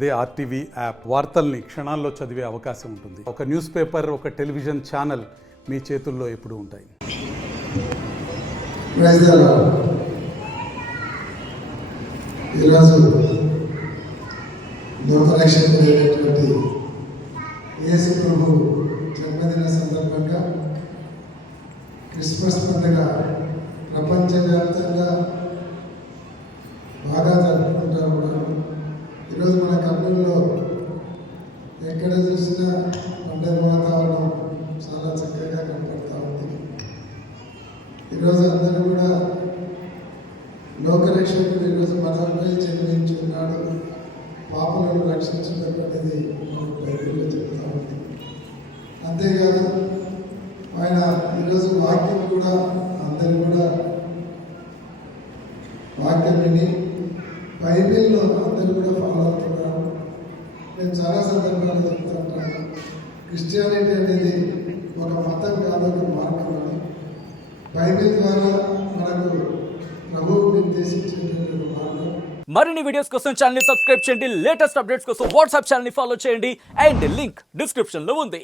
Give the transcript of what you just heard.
అదే RTV app వార్తల్ని క్షణాల్లో చదివే అవకాశం ఉంటుంది. ఒక న్యూస్ పేపర్, ఒక టెలివిజన్ ఛానల్ మీ చేతుల్లో ఎప్పుడూ ఉంటాయి. ఈరోజు లోకరక్షకుడైనటువంటి యేసు ప్రభు జన్మదిన సందర్భంగా క్రిస్మస్ పండుగ ప్రపంచవ్యాప్తంగా బాగా జరుపుకుంటూ ఉన్నాము. ఈరోజు మన కర్నూలులో ఎక్కడ చూసినా పండుగ వాతావరణం చాలా చక్కగా కనపడుతూ ఉంది. ఈరోజు అందరూ కూడా లోకరక్షకుడు ఈరోజు మనపై జన్మించి ఉన్నాడు, పాపలను రక్షించడం అనేది మనకు బైబిల్లో చెప్తా ఉంది. అంతేకాదు ఆయన ఈరోజు వాక్యం కూడా అందరూ కూడా వాక్యం విని బైబిల్లో అందరూ కూడా ఫాలో అవుతున్నారు. నేను చాలా సందర్భాలు చెప్తూ ఉంటాను, క్రిస్టియానిటీ అనేది ఒక మతం కాదు, ఒక మార్గం అని. బైబిల్ ద్వారా మనకు ప్రభువు నిర్దేశించేటువంటి మార్గం. మరిన్ని వీడియోస్ కోసం ఛానల్ ని సబ్స్క్రైబ్ చేయండి. లేటెస్ట్ అప్డేట్స్ కోసం వాట్సాప్ ఛానల్ ని ఫాలో చేయండి. అండ్ లింక్ డిస్క్రిప్షన్ లో ఉంది.